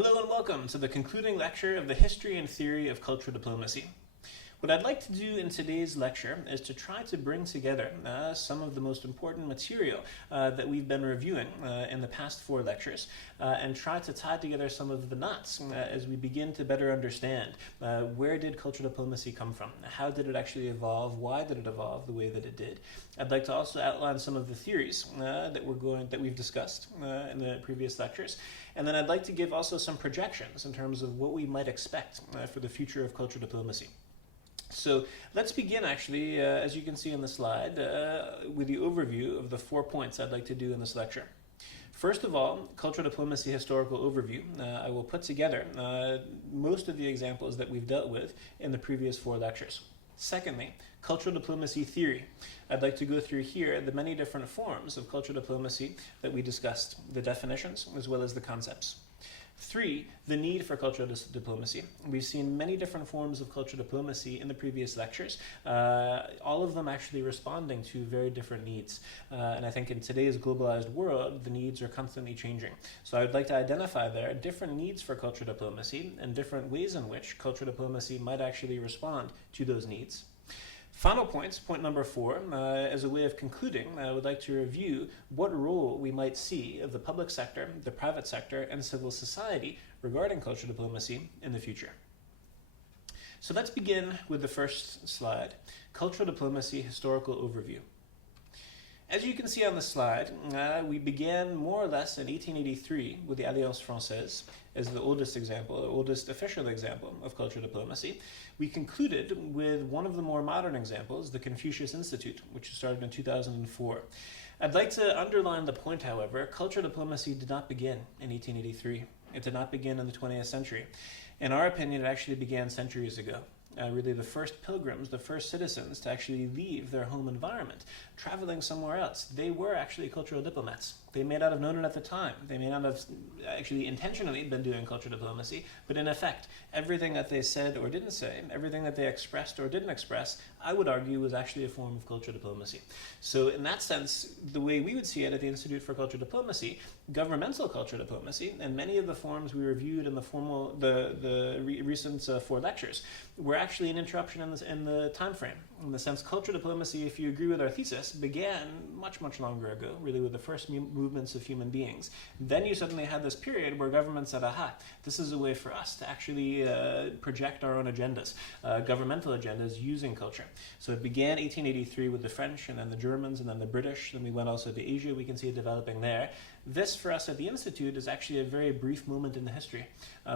Hello and welcome to the concluding lecture of the History and Theory of Cultural Diplomacy. What I'd like to do in today's lecture is to try to bring together some of the most important material that we've been reviewing in the past 4 lectures and try to tie together some of the knots as we begin to better understand where did cultural diplomacy come from, how did it actually evolve, why did it evolve the way that it did. I'd like to also outline some of the theories that we've discussed in the previous lectures, and then I'd like to give also some projections in terms of what we might expect for the future of cultural diplomacy. So let's begin actually, as you can see on the slide, with the overview of the 4 points I'd like to do in this lecture. First of all, cultural diplomacy historical overview. I will put together most of the examples that we've dealt with in the previous 4 lectures. Secondly, cultural diplomacy theory. I'd like to go through here the many different forms of cultural diplomacy that we discussed, the definitions as well as the concepts. 3, the need for cultural diplomacy. We've seen many different forms of cultural diplomacy in the previous lectures, all of them actually responding to very different needs. And I think in today's globalized world, the needs are constantly changing. So I would like to identify there different needs for cultural diplomacy and different ways in which cultural diplomacy might actually respond to those needs. Final points, point number 4, as a way of concluding, I would like to review what role we might see of the public sector, the private sector, and civil society regarding cultural diplomacy in the future. So let's begin with the first slide, cultural diplomacy historical overview. As you can see on the slide, we began more or less in 1883 with the Alliance Française as the oldest example, the oldest official example of cultural diplomacy. We concluded with one of the more modern examples, the Confucius Institute, which started in 2004. I'd like to underline the point, however, cultural diplomacy did not begin in 1883. It did not begin in the 20th century. In our opinion, it actually began centuries ago. Really the first pilgrims, the first citizens to actually leave their home environment, traveling somewhere else, they were actually cultural diplomats. They may not have known it at the time. They may not have actually intentionally been doing cultural diplomacy, but in effect, everything that they said or didn't say, everything that they expressed or didn't express, I would argue was actually a form of cultural diplomacy. So in that sense, the way we would see it at the Institute for Cultural Diplomacy, governmental cultural diplomacy, and many of the forms we reviewed in the recent 4 lectures, were actually an interruption in the time frame. In the sense, cultural diplomacy, if you agree with our thesis, began much, much longer ago, really with the first movements of human beings. Then you suddenly had this period where government said, aha, this is a way for us to actually project our own agendas, governmental agendas using culture. So it began 1883 with the French, and then the Germans, and then the British, then we went also to Asia, we can see it developing there. This, for us at the Institute, is actually a very brief moment in the history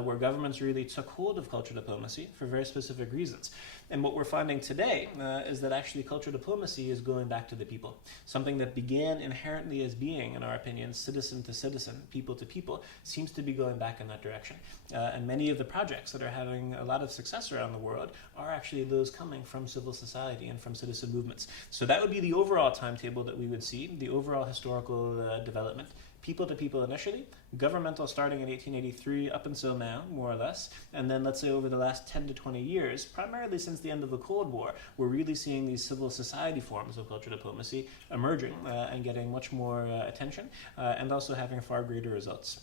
where governments really took hold of cultural diplomacy for very specific reasons. And what we're finding today is that actually cultural diplomacy is going back to the people. Something that began inherently as being, in our opinion, citizen to citizen, people to people, seems to be going back in that direction. And many of the projects that are having a lot of success around the world are actually those coming from civil society and from citizen movements. So that would be the overall timetable that we would see, the overall historical development. People to people initially, governmental starting in 1883 up until now, more or less, and then let's say over the last 10 to 20 years, primarily since the end of the Cold War, we're really seeing these civil society forms of cultural diplomacy emerging and getting much more attention and also having far greater results.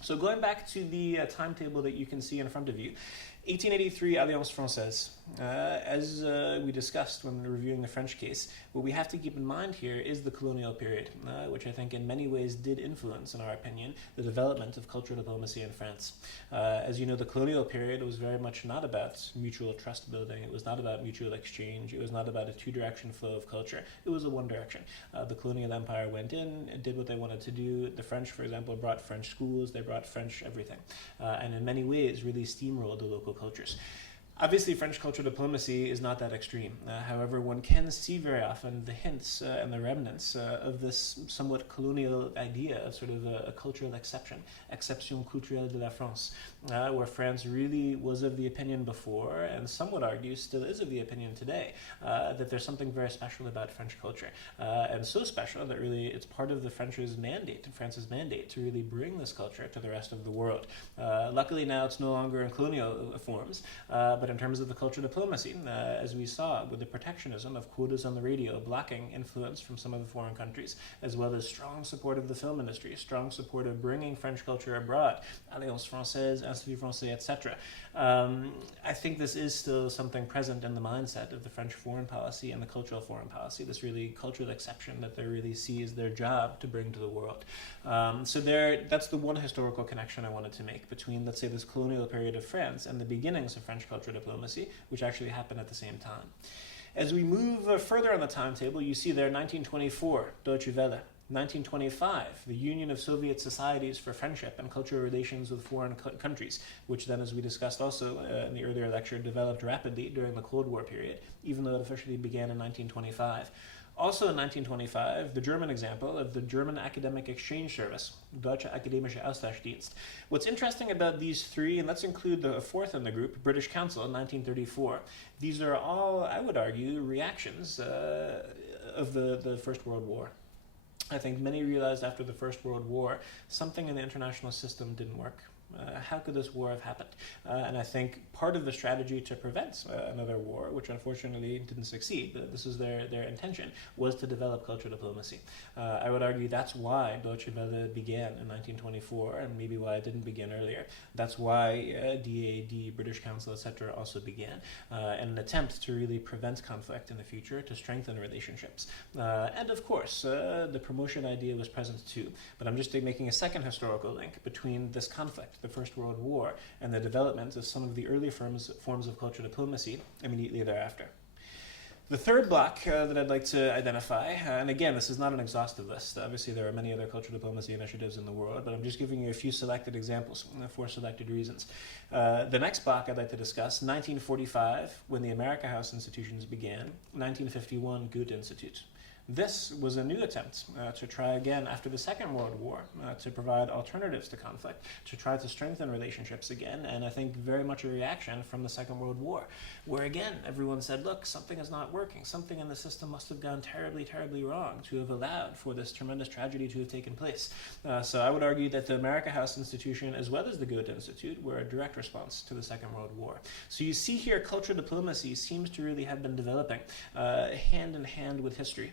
So going back to the timetable that you can see in front of you, 1883 Alliance Française. As we discussed when reviewing the French case, what we have to keep in mind here is the colonial period, which I think in many ways did influence, in our opinion, the development of cultural diplomacy in France. As you know, the colonial period was very much not about mutual trust building. It was not about mutual exchange. It was not about a two-direction flow of culture. It was a one direction. The colonial empire went in, did what they wanted to do. The French, for example, brought French schools. They brought French everything. And in many ways really steamrolled the local cultures. Obviously, French cultural diplomacy is not that extreme. However, one can see very often the hints and the remnants of this somewhat colonial idea of sort of a cultural exception, exception culturelle de la France, where France really was of the opinion before, and some would argue still is of the opinion today, that there's something very special about French culture, and so special that really it's part of the France's mandate to really bring this culture to the rest of the world. Luckily now it's no longer in colonial forms, but in terms of the culture diplomacy, as we saw with the protectionism of quotas on the radio blocking influence from some of the foreign countries, as well as strong support of the film industry, strong support of bringing French culture abroad, Alliance Française, Institut Français, etc. I think this is still something present in the mindset of the French foreign policy and the cultural foreign policy, this really cultural exception that they really see as their job to bring to the world. So that's the one historical connection I wanted to make between, let's say, this colonial period of France and the beginnings of French culture diplomacy, which actually happened at the same time. As we move further on the timetable, you see there 1924, Deutsche Welle. 1925, the Union of Soviet Societies for Friendship and Cultural Relations with Foreign Countries, which then, as we discussed also in the earlier lecture, developed rapidly during the Cold War period, even though it officially began in 1925. Also in 1925, the German example of the German Academic Exchange Service, Deutsche Akademische Austauschdienst. What's interesting about these three, and let's include the fourth in the group, British Council in 1934, these are all, I would argue, reactions of the First World War. I think many realized after the First World War, something in the international system didn't work. How could this war have happened? And I think part of the strategy to prevent another war, which unfortunately didn't succeed, but this is their intention, was to develop cultural diplomacy. I would argue that's why Deutsche Welle began in 1924, and maybe why it didn't begin earlier. That's why DAD, British Council, etc. also began, in an attempt to really prevent conflict in the future, to strengthen relationships. And of course, the promotion idea was present too, but I'm just making a second historical link between this conflict, the First World War, and the development of some of the early forms of cultural diplomacy immediately thereafter. The third block that I'd like to identify, and again, this is not an exhaustive list. Obviously, there are many other cultural diplomacy initiatives in the world, but I'm just giving you a few selected examples for selected reasons. The next block I'd like to discuss, 1945, when the America House institutions began, 1951, Goethe Institute. This was a new attempt to try again after the Second World War to provide alternatives to conflict, to try to strengthen relationships again, and I think very much a reaction from the Second World War, where again everyone said, look, something is not working, something in the system must have gone terribly, terribly wrong to have allowed for this tremendous tragedy to have taken place. So I would argue that the America House institution, as well as the Goethe Institute, were a direct response to the Second World War. So you see here cultural diplomacy seems to really have been developing hand in hand with history.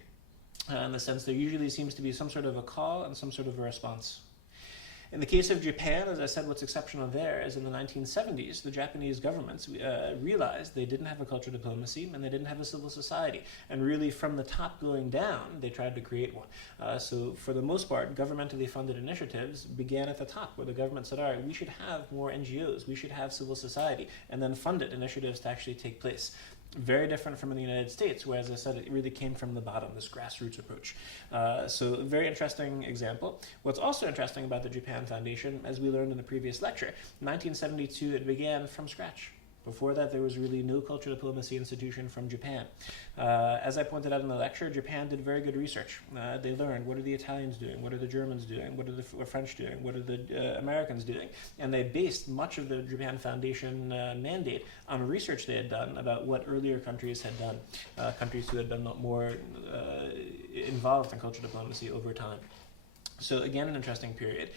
In the sense there usually seems to be some sort of a call and some sort of a response. In the case of Japan, as I said, what's exceptional there is in the 1970s, the Japanese governments realized they didn't have a cultural diplomacy and they didn't have a civil society. And really from the top going down, they tried to create one. So for the most part, governmentally funded initiatives began at the top, where the government said, all right, we should have more NGOs, we should have civil society, and then funded initiatives to actually take place. Very different from in the United States, where, as I said, it really came from the bottom, this grassroots approach. So a very interesting example. What's also interesting about the Japan Foundation, as we learned in the previous lecture, 1972, it began from scratch. Before that, there was really no cultural diplomacy institution from Japan. As I pointed out in the lecture, Japan did very good research. They learned, what are the Italians doing? What are the Germans doing? What are the French doing? What are the Americans doing? And they based much of the Japan Foundation mandate on research they had done about what earlier countries had done, countries who had been more involved in cultural diplomacy over time. So again, an interesting period.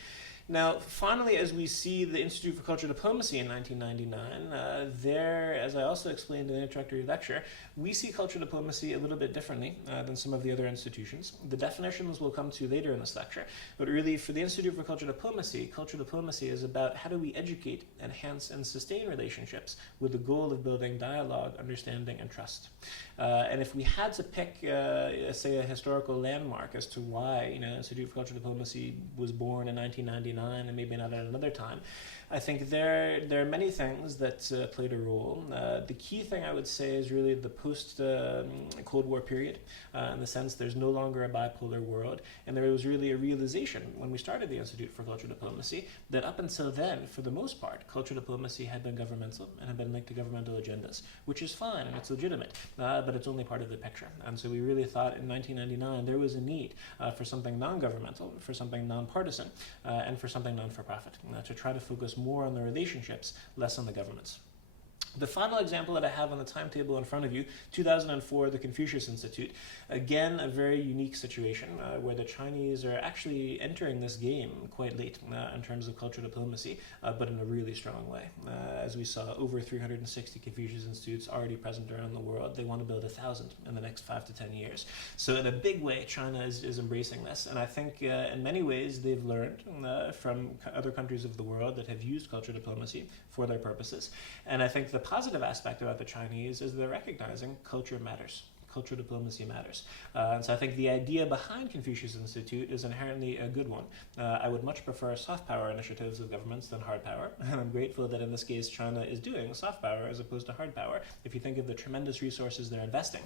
Now, finally, as we see the Institute for Cultural Diplomacy in 1999, there, as I also explained in the introductory lecture, we see cultural diplomacy a little bit differently than some of the other institutions. The definitions we'll come to later in this lecture, but really for the Institute for Cultural Diplomacy is about how do we educate, enhance, and sustain relationships with the goal of building dialogue, understanding, and trust. And if we had to pick, say, a historical landmark as to why, Institute for Cultural Diplomacy was born in 1999, and maybe not at another time, I think there are many things that played a role. The key thing I would say is really the post-Cold War period, in the sense there's no longer a bipolar world, and there was really a realization when we started the Institute for Cultural Diplomacy that up until then, for the most part, cultural diplomacy had been governmental and had been linked to governmental agendas, which is fine and it's legitimate, but it's only part of the picture. And so we really thought in 1999 there was a need for something non-governmental, for something non-partisan, and for something non-for-profit, to try to focus focus more on the relationships, less on the governments. The final example that I have on the timetable in front of you, 2004, the Confucius Institute. Again, a very unique situation where the Chinese are actually entering this game quite late in terms of cultural diplomacy, but in a really strong way. As we saw, over 360 Confucius Institutes already present around the world. They want to build 1,000 in the next 5 to 10 years. So in a big way, China is embracing this. And I think in many ways they've learned from other countries of the world that have used cultural diplomacy for their purposes. And I think the positive aspect about the Chinese is they're recognizing culture matters. Cultural diplomacy matters. And so I think the idea behind Confucius Institute is inherently a good one. I would much prefer soft power initiatives of governments than hard power. And I'm grateful that in this case China is doing soft power as opposed to hard power, if you think of the tremendous resources they're investing.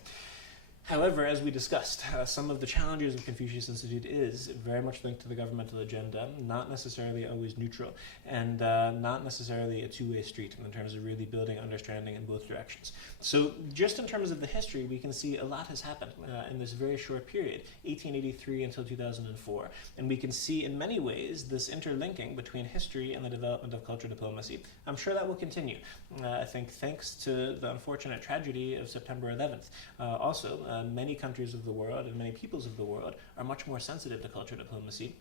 However, as we discussed, some of the challenges of Confucius Institute is very much linked to the governmental agenda, not necessarily always neutral, and not necessarily a two-way street in terms of really building understanding in both directions. So just in terms of the history, we can see a lot has happened in this very short period, 1883 until 2004. And we can see in many ways this interlinking between history and the development of cultural diplomacy. I'm sure that will continue. I think thanks to the unfortunate tragedy of September 11th. Also, many countries of the world and many peoples of the world are much more sensitive to cultural diplomacy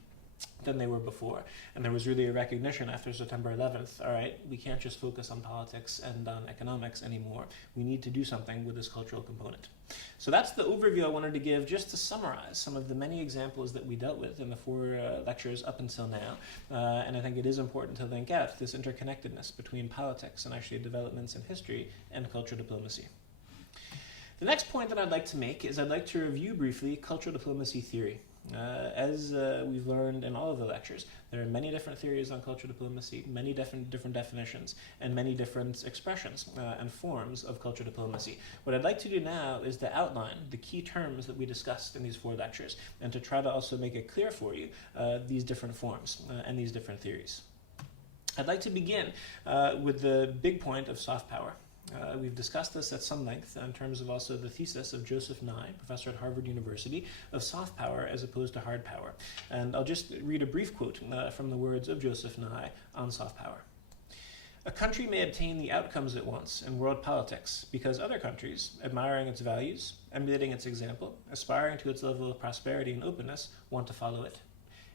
than they were before. And there was really a recognition after September 11th, all right, we can't just focus on politics and on economics anymore. We need to do something with this cultural component. So that's the overview I wanted to give just to summarize some of the many examples that we dealt with in the 4 lectures up until now. And I think it is important to link out this interconnectedness between politics and actually developments in history and cultural diplomacy. The next point that I'd like to make is I'd like to review briefly cultural diplomacy theory. As we've learned in all of the lectures, there are many different theories on cultural diplomacy, many different definitions, and many different expressions and forms of cultural diplomacy. What I'd like to do now is to outline the key terms that we discussed in these 4 lectures, and to try to also make it clear for you these different forms and these different theories. I'd like to begin with the big point of soft power. We've discussed this at some length in terms of also the thesis of Joseph Nye, professor at Harvard University, of soft power as opposed to hard power. And I'll just read a brief quote from the words of Joseph Nye on soft power. A country may obtain the outcomes it wants in world politics because other countries, admiring its values, emulating its example, aspiring to its level of prosperity and openness, want to follow it.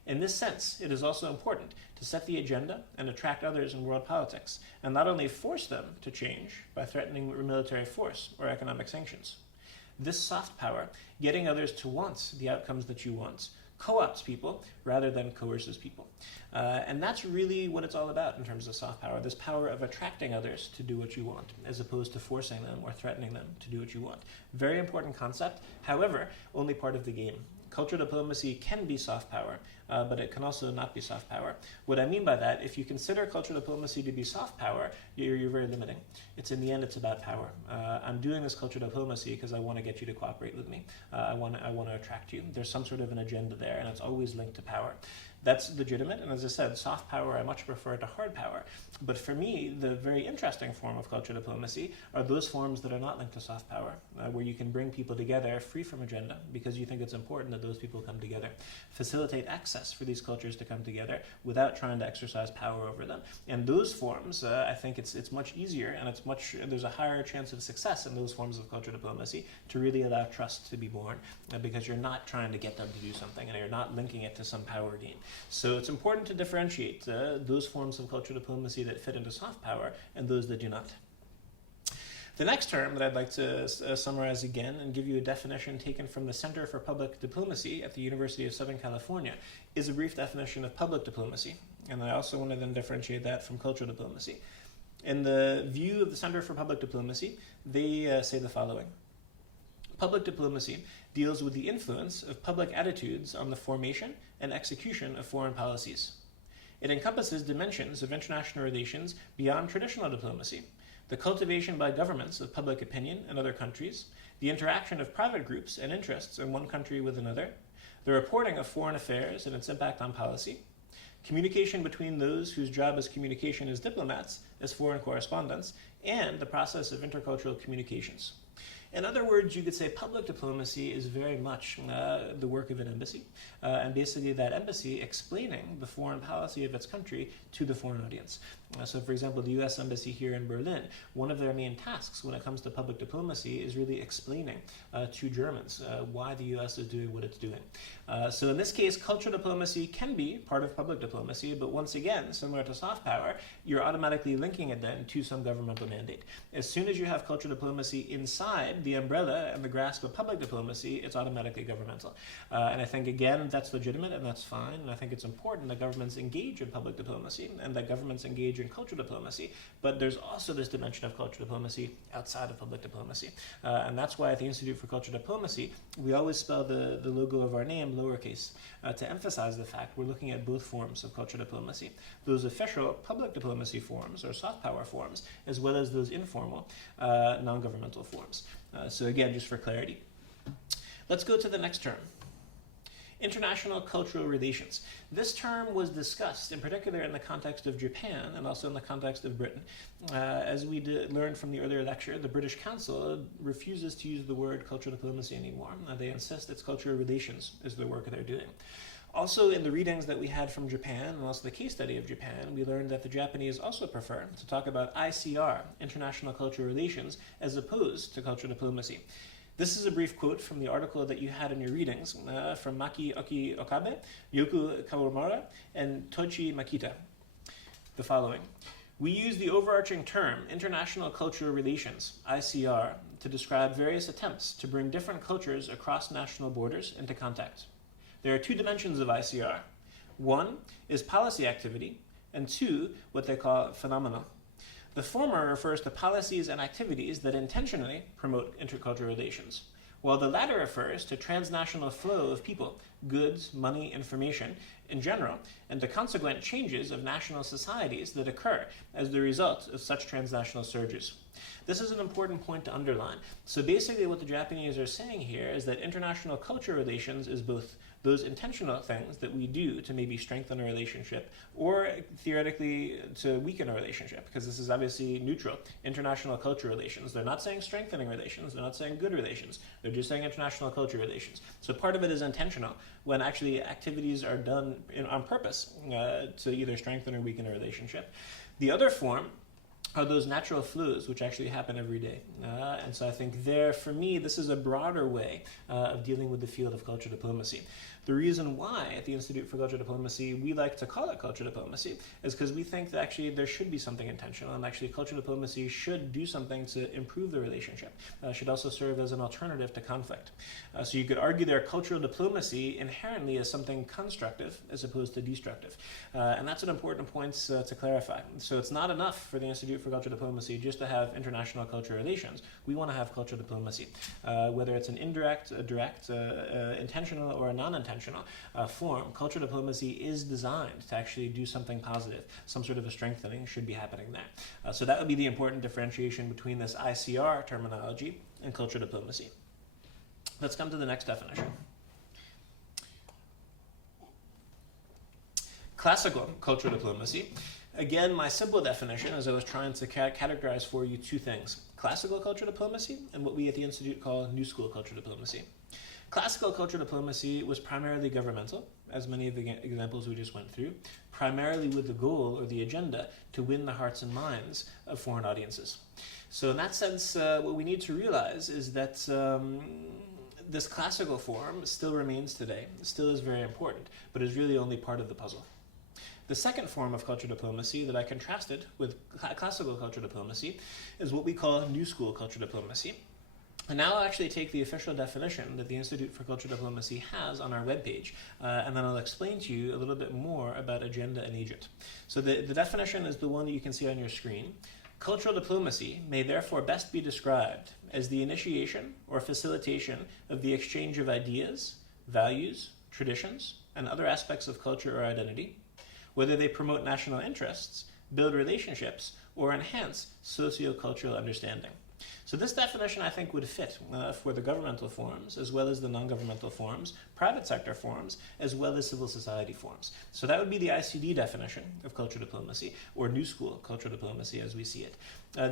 In this sense, it is also important to set the agenda and attract others in world politics, and not only force them to change by threatening military force or economic sanctions. This soft power, getting others to want the outcomes that you want, co-opts people rather than coerces people. And that's really what it's all about in terms of soft power, this power of attracting others to do what you want, as opposed to forcing them or threatening them to do what you want. Very important concept, however, only part of the game. Cultural diplomacy can be soft power, but it can also not be soft power. What I mean by that, if you consider cultural diplomacy to be soft power, you're very limiting. In the end, it's about power. I'm doing this cultural diplomacy because I want to get you to cooperate with me. I want to attract you. There's some sort of an agenda there, and it's always linked to power. That's legitimate, and as I said, soft power I much prefer to hard power. But for me, the very interesting form of cultural diplomacy are those forms that are not linked to soft power, where you can bring people together free from agenda because you think it's important that those people come together. Facilitate access for these cultures to come together without trying to exercise power over them. And those forms, I think it's much easier, and there's a higher chance of success in those forms of cultural diplomacy to really allow trust to be born, because you're not trying to get them to do something, and you're not linking it to some power game. So it's important to differentiate those forms of cultural diplomacy that fit into soft power and those that do not. The next term that I'd like to summarize again and give you a definition taken from the Center for Public Diplomacy at the University of Southern California is a brief definition of public diplomacy. And I also want to then differentiate that from cultural diplomacy. In the view of the Center for Public Diplomacy, they say the following. Public diplomacy deals with the influence of public attitudes on the formation and execution of foreign policies. It encompasses dimensions of international relations beyond traditional diplomacy, the cultivation by governments of public opinion in other countries, the interaction of private groups and interests in one country with another, the reporting of foreign affairs and its impact on policy, communication between those whose job as communication as diplomats, as foreign correspondents, and the process of intercultural communications. In other words, you could say public diplomacy is very much the work of an embassy, and basically that embassy explaining the foreign policy of its country to the foreign audience. So for example, the US Embassy here in Berlin, one of their main tasks when it comes to public diplomacy is really explaining to Germans why the US is doing what it's doing. So in this case, cultural diplomacy can be part of public diplomacy, but once again, similar to soft power, you're automatically linking it then to some governmental mandate. As soon as you have cultural diplomacy inside the umbrella and the grasp of public diplomacy, it's automatically governmental. And I think, again, that's legitimate and that's fine. And I think it's important that governments engage in public diplomacy and that governments engage in cultural diplomacy. But there's also this dimension of cultural diplomacy outside of public diplomacy. And that's why at the Institute for Cultural Diplomacy, we always spell the logo of our name lowercase to emphasize the fact we're looking at both forms of cultural diplomacy. Those official public diplomacy forms or soft power forms, as well as those informal non-governmental forms. So again, just for clarity. Let's go to the next term. International cultural relations. This term was discussed in particular in the context of Japan and also in the context of Britain. As we learned from the earlier lecture, the British Council refuses to use the word cultural diplomacy anymore. They insist it's cultural relations is the work they're doing. Also, in the readings that we had from Japan, and also the case study of Japan, we learned that the Japanese also prefer to talk about ICR, international cultural relations, as opposed to cultural diplomacy. This is a brief quote from the article that you had in your readings from Maki Oki Okabe, Yoku Kawamura, and Tochi Makita. The following. We use the overarching term international cultural relations, ICR, to describe various attempts to bring different cultures across national borders into contact. There are two dimensions of ICR. One is policy activity, and two, what they call phenomena. The former refers to policies and activities that intentionally promote intercultural relations, while the latter refers to transnational flow of people, goods, money, information in general, and to consequent changes of national societies that occur as the result of such transnational surges. This is an important point to underline. So basically what the Japanese are saying here is that international cultural relations is both those intentional things that we do to maybe strengthen a relationship or theoretically to weaken a relationship, because this is obviously neutral. International cultural relations. They're not saying strengthening relations. They're not saying good relations. They're just saying international cultural relations. So part of it is intentional when actually activities are done on purpose to either strengthen or weaken a relationship. The other form are those natural flows which actually happen every day. And so I think there, for me, this is a broader way of dealing with the field of cultural diplomacy. The reason why at the Institute for Cultural Diplomacy we like to call it cultural diplomacy is because we think that actually there should be something intentional, and actually cultural diplomacy should do something to improve the relationship, should also serve as an alternative to conflict. So you could argue there cultural diplomacy inherently is something constructive as opposed to destructive. And that's an important point to clarify. So it's not enough for the Institute for Cultural Diplomacy just to have international cultural relations. We want to have cultural diplomacy, whether it's an indirect, a direct, intentional, or a non-intentional form. Cultural diplomacy is designed to actually do something positive. Some sort of a strengthening should be happening there. So that would be the important differentiation between this ICR terminology and cultural diplomacy. Let's come to the next definition. Classical cultural diplomacy. Again, my simple definition is I was trying to categorize for you two things: classical cultural diplomacy and what we at the Institute call New School cultural diplomacy. Classical cultural diplomacy was primarily governmental, as many of the examples we just went through, primarily with the goal or the agenda to win the hearts and minds of foreign audiences. So in that sense, what we need to realize is that this classical form still remains today, still is very important, but is really only part of the puzzle. The second form of cultural diplomacy that I contrasted with classical cultural diplomacy is what we call New School cultural diplomacy. And now I'll actually take the official definition that the Institute for Cultural Diplomacy has on our webpage, and then I'll explain to you a little bit more about agenda and agent. So the definition is the one that you can see on your screen. Cultural diplomacy may therefore best be described as the initiation or facilitation of the exchange of ideas, values, traditions, and other aspects of culture or identity, whether they promote national interests, build relationships, or enhance socio-cultural understanding. So this definition, I think, would fit for the governmental forums, as well as the non-governmental forums, private sector forums, as well as civil society forums. So that would be the ICD definition of cultural diplomacy, or New School cultural diplomacy as we see it.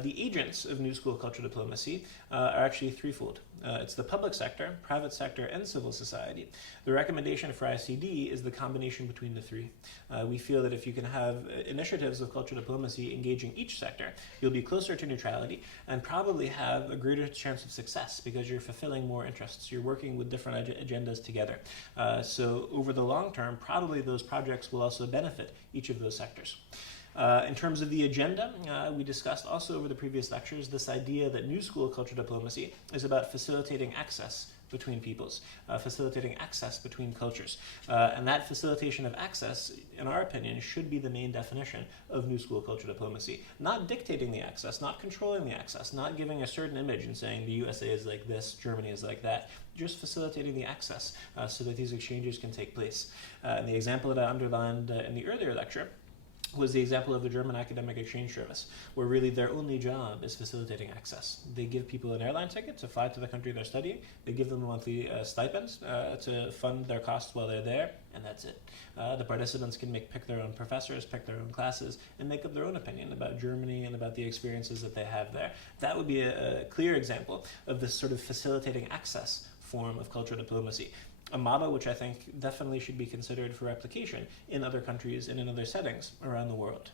The agents of New School cultural diplomacy are actually threefold. It's the public sector, private sector, and civil society. The recommendation for ICD is the combination between the three. We feel that if you can have initiatives of cultural diplomacy engaging each sector, you'll be closer to neutrality and probably have a greater chance of success because you're fulfilling more interests. You're working with different agendas together. So over the long term, probably those projects will also benefit each of those sectors. In terms of the agenda, we discussed also over the previous lectures this idea that New School cultural diplomacy is about facilitating access between peoples, facilitating access between cultures. And that facilitation of access, in our opinion, should be the main definition of New School cultural diplomacy. Not dictating the access, not controlling the access, not giving a certain image and saying the USA is like this, Germany is like that, just facilitating the access so that these exchanges can take place. And the example that I underlined in the earlier lecture was the example of the German Academic Exchange Service, where really their only job is facilitating access. They give people an airline ticket to fly to the country they're studying, they give them monthly stipends to fund their costs while they're there, and that's it. The participants can pick their own professors, pick their own classes, and make up their own opinion about Germany and about the experiences that they have there. That would be a clear example of this sort of facilitating access form of cultural diplomacy. A model which I think definitely should be considered for replication in other countries and in other settings around the world.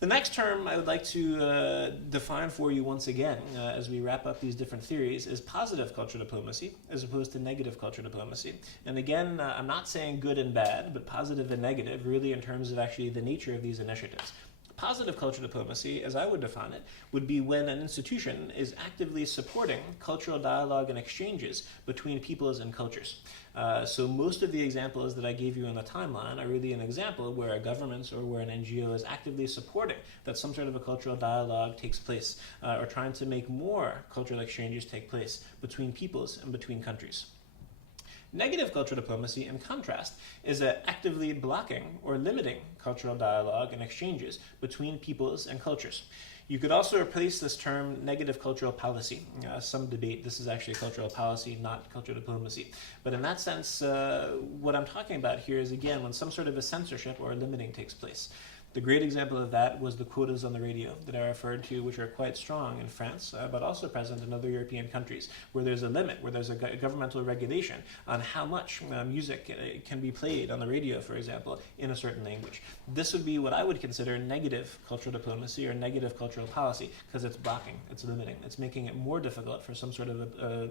The next term I would like to define for you once again as we wrap up these different theories is positive cultural diplomacy as opposed to negative cultural diplomacy. And again, I'm not saying good and bad, but positive and negative really in terms of actually the nature of these initiatives. Positive cultural diplomacy, as I would define it, would be when an institution is actively supporting cultural dialogue and exchanges between peoples and cultures. So most of the examples that I gave you in the timeline are really an example where a government or where an NGO is actively supporting that some sort of a cultural dialogue takes place or trying to make more cultural exchanges take place between peoples and between countries. Negative cultural diplomacy, in contrast, is actively blocking or limiting cultural dialogue and exchanges between peoples and cultures. You could also replace this term negative cultural policy. Some debate this is actually cultural policy, not cultural diplomacy. But in that sense, what I'm talking about here is, again, when some sort of a censorship or a limiting takes place. The great example of that was the quotas on the radio that I referred to, which are quite strong in France, but also present in other European countries, where there's a limit, where there's a governmental regulation on how much music can be played on the radio, for example, in a certain language. This would be what I would consider negative cultural diplomacy or negative cultural policy, because it's blocking, it's limiting, it's making it more difficult for some sort of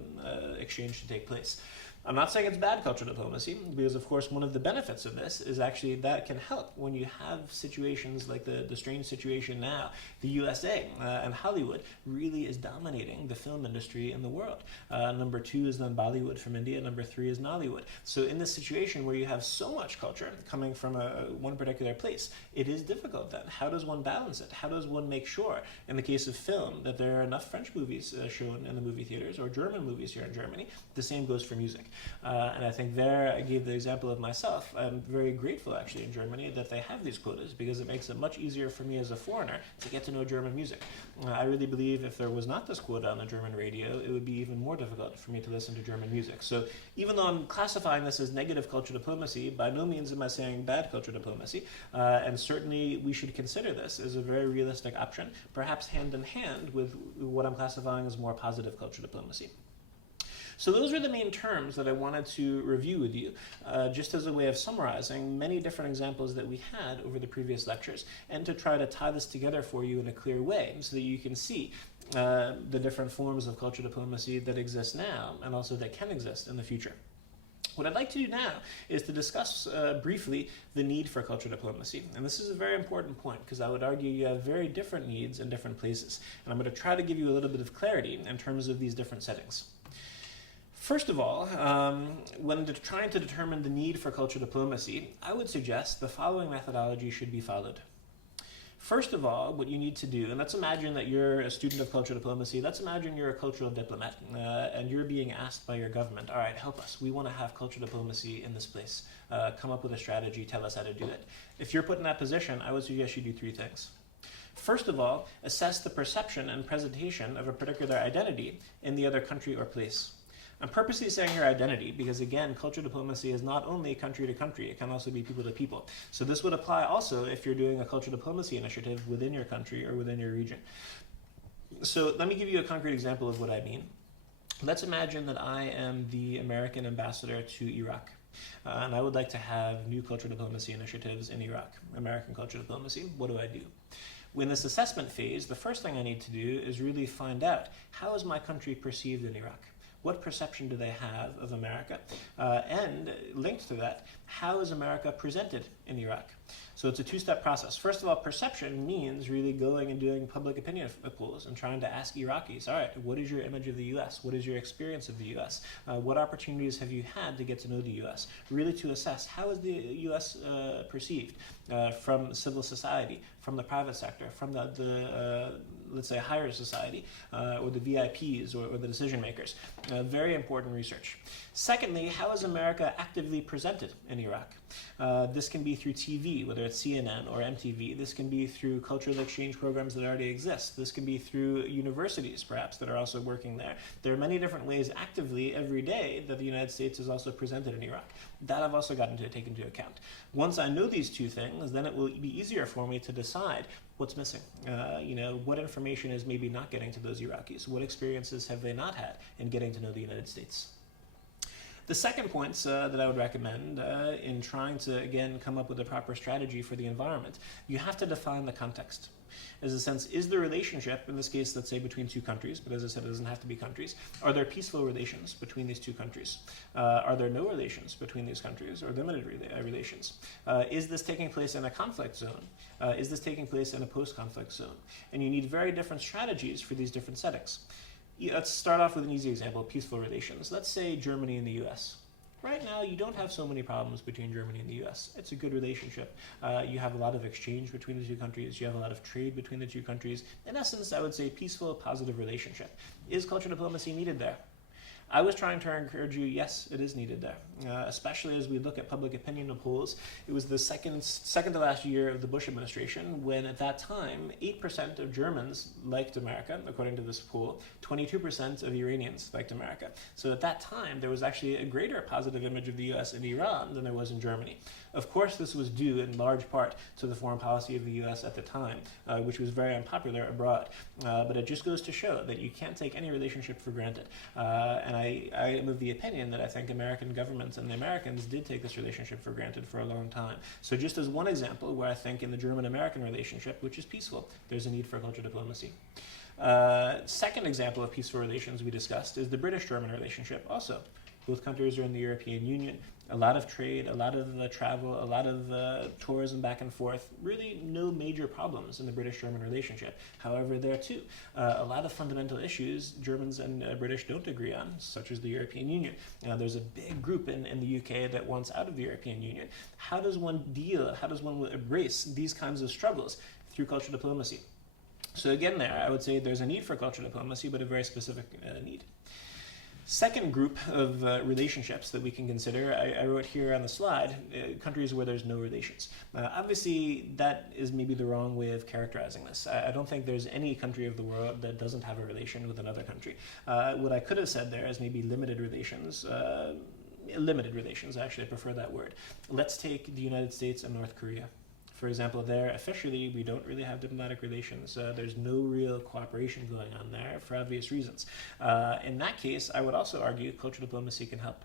exchange to take place. I'm not saying it's bad cultural diplomacy, because of course one of the benefits of this is actually that can help when you have situations like the strange situation now. The USA and Hollywood really is dominating the film industry in the world. Number 2 is then Bollywood from India, number 3 is Nollywood. So in this situation where you have so much culture coming from one particular place, it is difficult then. How does one balance it? How does one make sure, in the case of film, that there are enough French movies shown in the movie theaters or German movies here in Germany? The same goes for music. And I think there I gave the example of myself. I'm very grateful actually in Germany that they have these quotas, because it makes it much easier for me as a foreigner to get to know German music. I really believe if there was not this quota on the German radio, it would be even more difficult for me to listen to German music. So even though I'm classifying this as negative cultural diplomacy, by no means am I saying bad cultural diplomacy. And certainly we should consider this as a very realistic option, perhaps hand in hand with what I'm classifying as more positive cultural diplomacy. So those are the main terms that I wanted to review with you, just as a way of summarizing many different examples that we had over the previous lectures, and to try to tie this together for you in a clear way so that you can see the different forms of cultural diplomacy that exist now and also that can exist in the future. What I'd like to do now is to discuss briefly the need for cultural diplomacy. And this is a very important point, because I would argue you have very different needs in different places. And I'm going to try to give you a little bit of clarity in terms of these different settings. First of all, when trying to determine the need for cultural diplomacy, I would suggest the following methodology should be followed. First of all, what you need to do, and let's imagine that you're a student of cultural diplomacy, let's imagine you're a cultural diplomat, and you're being asked by your government, all right, help us, we want to have cultural diplomacy in this place, come up with a strategy, tell us how to do it. If you're put in that position, I would suggest you do 3 things. First of all, assess the perception and presentation of a particular identity in the other country or place. I'm purposely saying your identity because, again, cultural diplomacy is not only country to country, it can also be people to people. So this would apply also if you're doing a cultural diplomacy initiative within your country or within your region. So let me give you a concrete example of what I mean. Let's imagine that I am the American ambassador to Iraq. And I would like to have new cultural diplomacy initiatives in Iraq, American cultural diplomacy. What do I do? In this assessment phase, the first thing I need to do is really find out, how is my country perceived in Iraq? What perception do they have of America? And linked to that, how is America presented in Iraq? So it's a two-step process. First of all, perception means really going and doing public opinion polls and trying to ask Iraqis, all right, what is your image of the U.S.? What is your experience of the U.S.? What opportunities have you had to get to know the U.S.? Really to assess, how is the U.S. Perceived from civil society, from the private sector, from the let's say, higher society, or the VIPs, or the decision makers. Very important research. Secondly, how is America actively presented in Iraq? This can be through TV, whether it's CNN or MTV. This can be through cultural exchange programs that already exist. This can be through universities, perhaps, that are also working there. There are many different ways actively every day that the United States is also presented in Iraq. That I've also gotten to take into account. Once I know these two things, then it will be easier for me to decide what's missing. What information is maybe not getting to those Iraqis? What experiences have they not had in getting to know the United States? The second point that I would recommend in trying to, again, come up with a proper strategy for the environment, you have to define the context. As a sense, is the relationship, in this case, let's say between two countries, but as I said, it doesn't have to be countries, are there peaceful relations between these two countries? Are there no relations between these countries, or limited relations? Is this taking place in a conflict zone? Is this taking place in a post-conflict zone? And you need very different strategies for these different settings. Let's start off with an easy example, peaceful relations. Let's say Germany and the US. Right now, you don't have so many problems between Germany and the US. It's a good relationship. You have a lot of exchange between the two countries. You have a lot of trade between the two countries. In essence, I would say peaceful, positive relationship. Is cultural diplomacy needed there? I was trying to encourage you, yes, it is needed there, especially as we look at public opinion polls. It was the second to last year of the Bush administration when, at that time, 8% of Germans liked America, according to this poll. 22% of Iranians liked America. So at that time, there was actually a greater positive image of the U.S. in Iran than there was in Germany. Of course, this was due in large part to the foreign policy of the U.S. at the time, which was very unpopular abroad. But it just goes to show that you can't take any relationship for granted. And I am of the opinion that I think American governments and the Americans did take this relationship for granted for a long time. So just as one example where I think in the German-American relationship, which is peaceful, there's a need for cultural diplomacy. Second example of peaceful relations we discussed is the British-German relationship also. Both countries are in the European Union. A lot of trade, a lot of travel, a lot of tourism back and forth. Really no major problems in the British-German relationship. However, there too, a lot of fundamental issues Germans and British don't agree on, such as the European Union. There's a big group in the UK that wants out of the European Union. How does one embrace these kinds of struggles? Through cultural diplomacy. So again there, I would say there's a need for cultural diplomacy, but a very specific need. Second group of relationships that we can consider, I wrote here on the slide, countries where there's no relations. Obviously, that is maybe the wrong way of characterizing this. I don't think there's any country of the world that doesn't have a relation with another country. What I could have said there is maybe limited relations. Actually, I prefer that word. Let's take the United States and North Korea. For example, there, officially, we don't really have diplomatic relations. There's no real cooperation going on there for obvious reasons. In that case, I would also argue cultural diplomacy can help.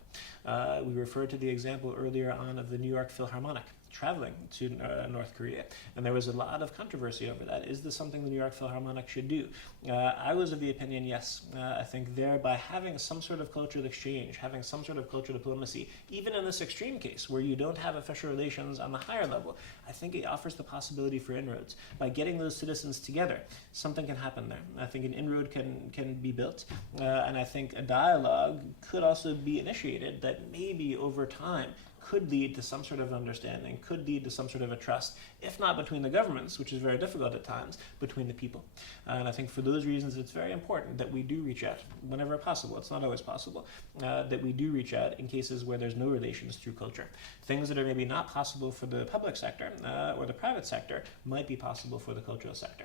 We referred to the example earlier on of the New York Philharmonic traveling to North Korea, and there was a lot of controversy over that. Is this something the New York Philharmonic should do? I was of the opinion, yes. I think there, by having some sort of cultural exchange, having some sort of cultural diplomacy, even in this extreme case where you don't have official relations on the higher level, I think it offers the possibility for inroads. By getting those citizens together, something can happen there. I think an inroad can be built, and I think a dialogue could also be initiated that maybe over time could lead to some sort of understanding, could lead to some sort of a trust, if not between the governments, which is very difficult at times, between the people. And I think for those reasons, it's very important that we do reach out whenever possible. It's not always possible, that we do reach out in cases where there's no relations through culture. Things that are maybe not possible for the public sector or the private sector might be possible for the cultural sector.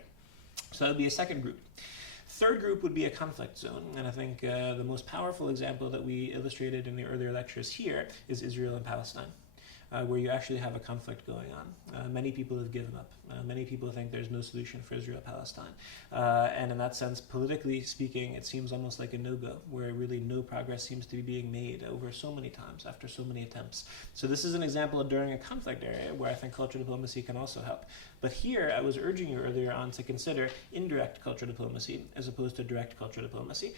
So that would be a second group. Third group would be a conflict zone, and I think the most powerful example that we illustrated in the earlier lectures here is Israel and Palestine. Where you actually have a conflict going on. Many people have given up. Many people think there's no solution for Israel-Palestine. And in that sense, politically speaking, it seems almost like a no-go, where really no progress seems to be being made over so many times, after so many attempts. So this is an example of during a conflict area where I think cultural diplomacy can also help. But here, I was urging you earlier on to consider indirect cultural diplomacy as opposed to direct cultural diplomacy.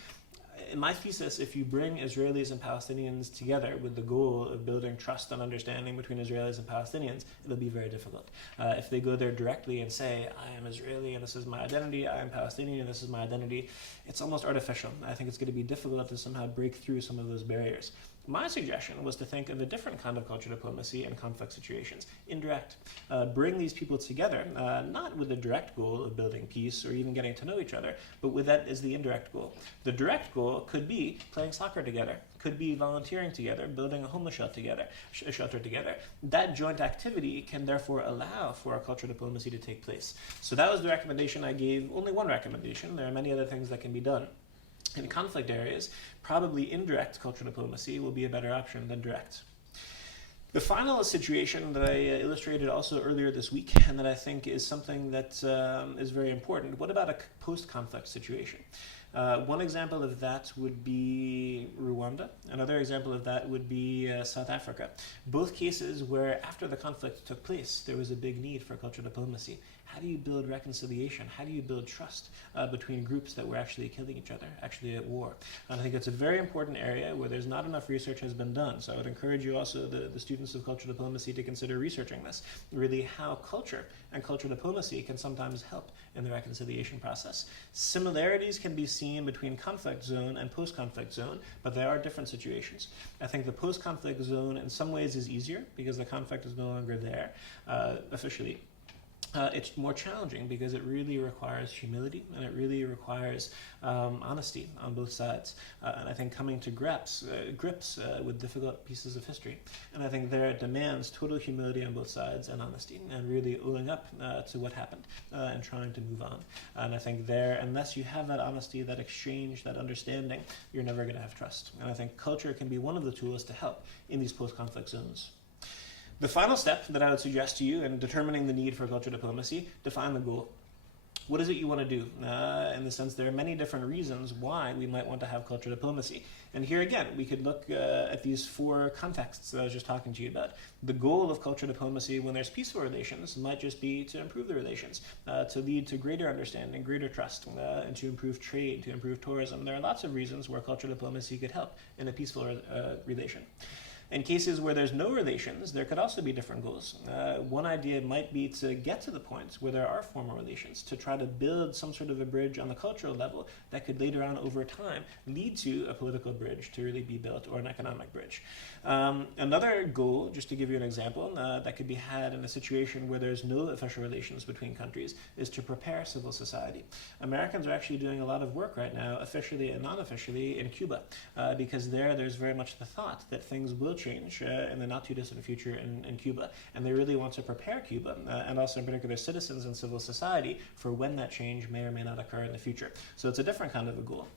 In my thesis, if you bring Israelis and Palestinians together with the goal of building trust and understanding between Israelis and Palestinians, it'll be very difficult. If they go there directly and say, I am Israeli and this is my identity, I am Palestinian and this is my identity, it's almost artificial. I think it's going to be difficult to somehow break through some of those barriers. My suggestion was to think of a different kind of cultural diplomacy in conflict situations, indirect. Bring these people together, not with the direct goal of building peace or even getting to know each other, but with that as the indirect goal. The direct goal could be playing soccer together, could be volunteering together, building a homeless shelter together. That joint activity can therefore allow for a cultural diplomacy to take place. So that was the recommendation I gave, only one recommendation. There are many other things that can be done. In conflict areas, probably indirect cultural diplomacy will be a better option than direct. The final situation that I illustrated also earlier this week, and that I think is something that is very important, what about a post-conflict situation? One example of that would be Rwanda. Another example of that would be South Africa. Both cases where after the conflict took place, there was a big need for cultural diplomacy. How do you build reconciliation? How do you build trust between groups that were actually killing each other, actually at war? And I think it's a very important area where there's not enough research has been done. So I would encourage you also, the students of cultural diplomacy, to consider researching this, really how culture and cultural diplomacy can sometimes help in the reconciliation process. Similarities can be seen between conflict zone and post-conflict zone, but there are different situations. I think the post-conflict zone in some ways is easier because the conflict is no longer there officially. It's more challenging because it really requires humility and it really requires honesty on both sides. And I think coming to grips with difficult pieces of history. And I think there it demands total humility on both sides and honesty and really owning up to what happened and trying to move on. And I think there, unless you have that honesty, that exchange, that understanding, you're never going to have trust. And I think culture can be one of the tools to help in these post-conflict zones. The final step that I would suggest to you in determining the need for cultural diplomacy, define the goal. What is it you want to do? In the sense, there are many different reasons why we might want to have cultural diplomacy. And here again, we could look at these four contexts that I was just talking to you about. The goal of cultural diplomacy when there's peaceful relations might just be to improve the relations, to lead to greater understanding, greater trust, and to improve trade, to improve tourism. There are lots of reasons where cultural diplomacy could help in a peaceful relation. In cases where there's no relations, there could also be different goals. One idea might be to get to the point where there are formal relations, to try to build some sort of a bridge on the cultural level that could later on over time lead to a political bridge to really be built, or an economic bridge. Another goal, just to give you an example, that could be had in a situation where there's no official relations between countries, is to prepare civil society. Americans are actually doing a lot of work right now, officially and non-officially, in Cuba, because there's very much the thought that things will change in the not too distant future in Cuba, and they really want to prepare Cuba and also in particular citizens and civil society for when that change may or may not occur in the future. So it's a different kind of a goal.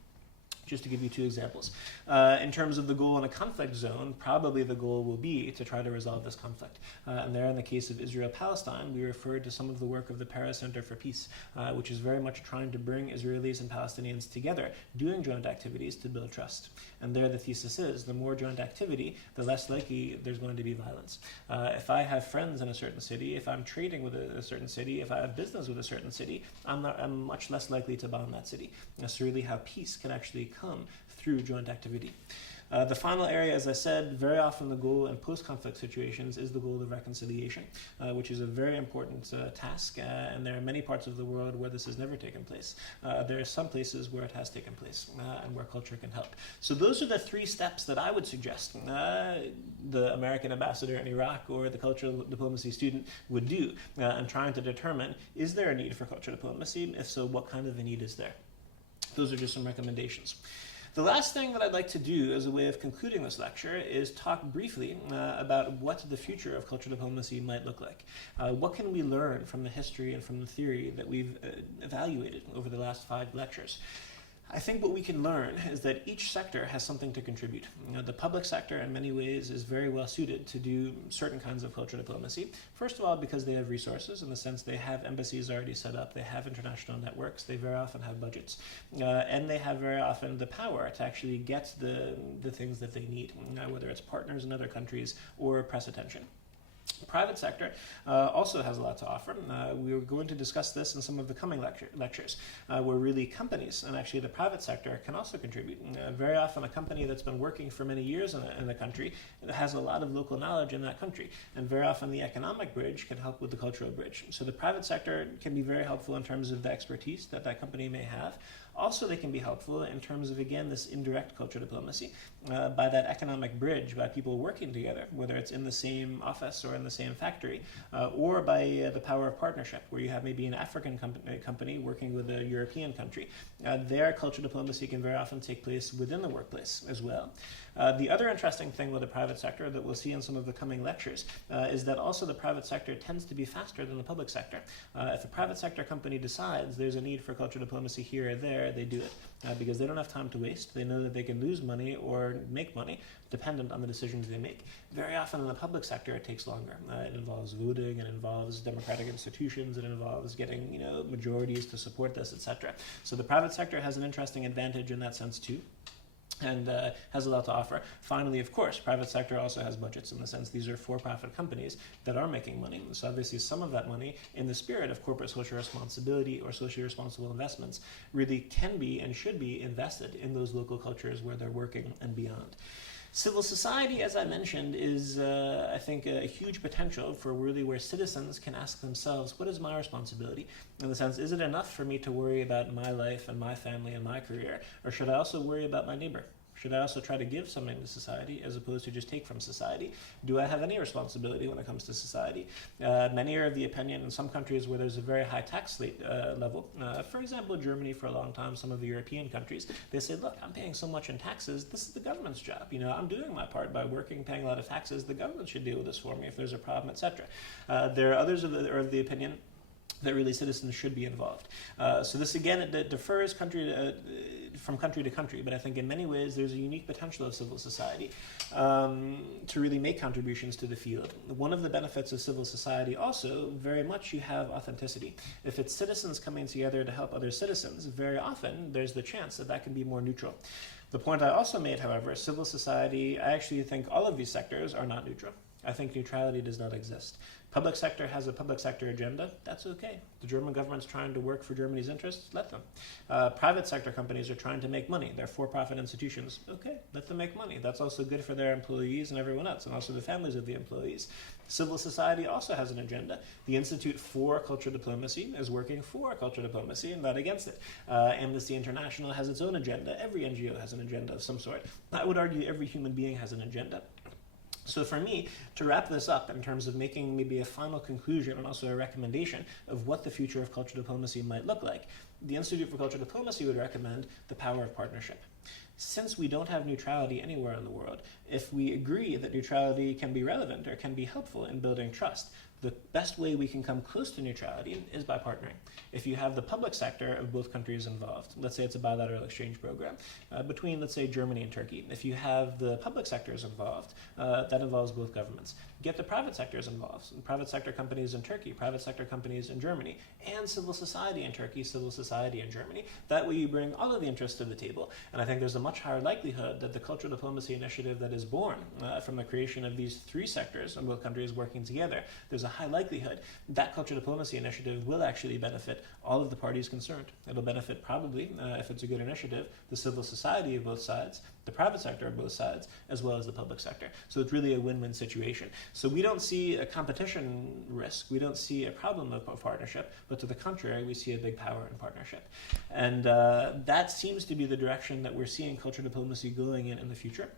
Just to give you two examples. In terms of the goal in a conflict zone, probably the goal will be to try to resolve this conflict. And there in the case of Israel-Palestine, we referred to some of the work of the Paris Center for Peace, which is very much trying to bring Israelis and Palestinians together, doing joint activities to build trust. And there the thesis is, the more joint activity, the less likely there's going to be violence. If I have friends in a certain city, if I'm trading with a certain city, if I have business with a certain city, I'm much less likely to bomb that city. That's really how peace can actually come through joint activity. The final area, as I said, very often the goal in post-conflict situations is the goal of reconciliation, which is a very important task, and there are many parts of the world where this has never taken place. There are some places where it has taken place, and where culture can help. So those are the three steps that I would suggest the American ambassador in Iraq or the cultural diplomacy student would do in trying to determine, is there a need for cultural diplomacy? If so, what kind of a need is there? Those are just some recommendations. The last thing that I'd like to do as a way of concluding this lecture is talk briefly about what the future of cultural diplomacy might look like. What can we learn from the history and from the theory that we've evaluated over the last 5 lectures? I think what we can learn is that each sector has something to contribute. The public sector in many ways is very well suited to do certain kinds of cultural diplomacy. First of all, because they have resources, in the sense they have embassies already set up, they have international networks, they very often have budgets, and they have very often the power to actually get the things that they need, whether it's partners in other countries or press attention. The private sector also has a lot to offer. We are going to discuss this in some of the coming lectures, where really companies and actually the private sector can also contribute. Very often a company that's been working for many years in the country has a lot of local knowledge in that country, and very often the economic bridge can help with the cultural bridge. So the private sector can be very helpful in terms of the expertise that that company may have. Also, they can be helpful in terms of, again, this indirect cultural diplomacy, by that economic bridge, by people working together, whether it's in the same office or in the same factory, or by the power of partnership, where you have maybe an African company working with a European country. Their cultural diplomacy can very often take place within the workplace as well. The other interesting thing with the private sector that we'll see in some of the coming lectures is that also the private sector tends to be faster than the public sector. If a private sector company decides there's a need for cultural diplomacy here or there, they do it because they don't have time to waste. They know that they can lose money or make money dependent on the decisions they make. Very often in the public sector it takes longer. It involves voting, it involves democratic institutions, it involves getting majorities to support this, etc. So the private sector has an interesting advantage in that sense too, and has a lot to offer. Finally, of course, private sector also has budgets, in the sense these are for-profit companies that are making money. So obviously some of that money, in the spirit of corporate social responsibility or socially responsible investments, really can be and should be invested in those local cultures where they're working and beyond. Civil society, as I mentioned, is, I think, a huge potential for really where citizens can ask themselves, what is my responsibility? In the sense, is it enough for me to worry about my life and my family and my career? Or should I also worry about my neighbor? Should I also try to give something to society as opposed to just take from society? Do I have any responsibility when it comes to society? Many are of the opinion in some countries where there's a very high tax level, for example, Germany for a long time, some of the European countries, they say, look, I'm paying so much in taxes, this is the government's job. I'm doing my part by working, paying a lot of taxes, the government should deal with this for me if there's a problem, etc. There are others are of the opinion that really citizens should be involved. So this, again, it differs from country to country, but I think in many ways there's a unique potential of civil society to really make contributions to the field. One of the benefits of civil society also, very much you have authenticity. If it's citizens coming together to help other citizens, very often there's the chance that that can be more neutral. The point I also made, however, civil society, I actually think all of these sectors are not neutral. I think neutrality does not exist. Public sector has a public sector agenda. That's okay. The German government's trying to work for Germany's interests. Let them. Private sector companies are trying to make money. They're for-profit institutions. Okay, let them make money. That's also good for their employees and everyone else, and also the families of the employees. Civil society also has an agenda. The Institute for Cultural Diplomacy is working for cultural diplomacy and not against it. Amnesty International has its own agenda. Every NGO has an agenda of some sort. I would argue every human being has an agenda. So for me, to wrap this up in terms of making maybe a final conclusion and also a recommendation of what the future of cultural diplomacy might look like, the Institute for Cultural Diplomacy would recommend the power of partnership. Since we don't have neutrality anywhere in the world, if we agree that neutrality can be relevant or can be helpful in building trust, the best way we can come close to neutrality is by partnering. If you have the public sector of both countries involved, let's say it's a bilateral exchange program between, let's say, Germany and Turkey. If you have the public sectors involved, that involves both governments. Get the private sectors involved. Private sector companies in Turkey, private sector companies in Germany, and civil society in Turkey, civil society in Germany. That way you bring all of the interests to the table, and I think there's a much higher likelihood that the cultural diplomacy initiative that is born from the creation of these 3 sectors in both countries working together, there's a high likelihood that cultural diplomacy initiative will actually benefit all of the parties concerned. It'll benefit probably, if it's a good initiative, the civil society of both sides, the private sector of both sides, as well as the public sector. So it's really a win-win situation. So we don't see a competition risk, we don't see a problem of partnership, but to the contrary, we see a big power in partnership. And that seems to be the direction that we're seeing cultural diplomacy going in the future.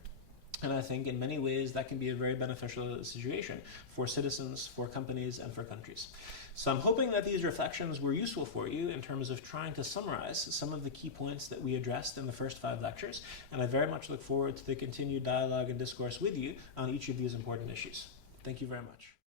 And I think in many ways that can be a very beneficial situation for citizens, for companies, and for countries. So I'm hoping that these reflections were useful for you in terms of trying to summarize some of the key points that we addressed in the first 5 lectures, and I very much look forward to the continued dialogue and discourse with you on each of these important issues. Thank you very much.